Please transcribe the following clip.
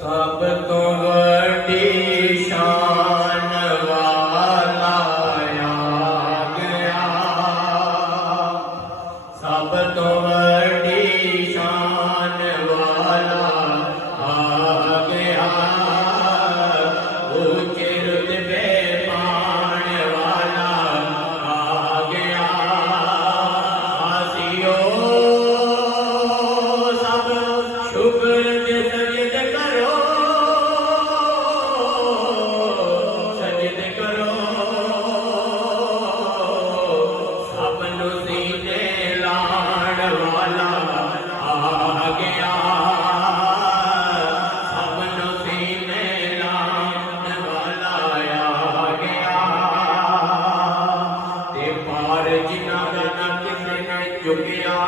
ਸਭ ਤੋਂ ਵੱਡੀ ਸ਼ਾਨ ਵਾਲਾ ਆ ਗਿਆ, ਸਭ ਤੋਂ ਵੱਡੀ ਸ਼ਾਨ ਵਾਲਾ ਆ ਗਿਆ, ਉੱਚੇ ਰੁਤਬੇ ਪਾਣ ਵਾਲਾ ਆ ਗਿਆ। ਆਸਿਓ ਸਭ ਸ਼ੁਕਰ ਦੇ ਸਜਦ ਕਰੋ, ਸਜਦ ਕਰੋ, ਸਭ ਨੂੰ ਸੀਨੇ ਲਾਣ ਵਾਲਾ ਆ ਗਿਆ, ਸਭ ਨੂੰ ਸੀਨੇ ਲਾਣ ਵਾਲਾ ਆ ਗਿਆ। ਤੇ ਪਾਰ ਜਿਨ੍ਹਾਂ ਦਾ ਨਾ ਕਿਸੇ ਨੇ ਚੁੱਕਿਆ,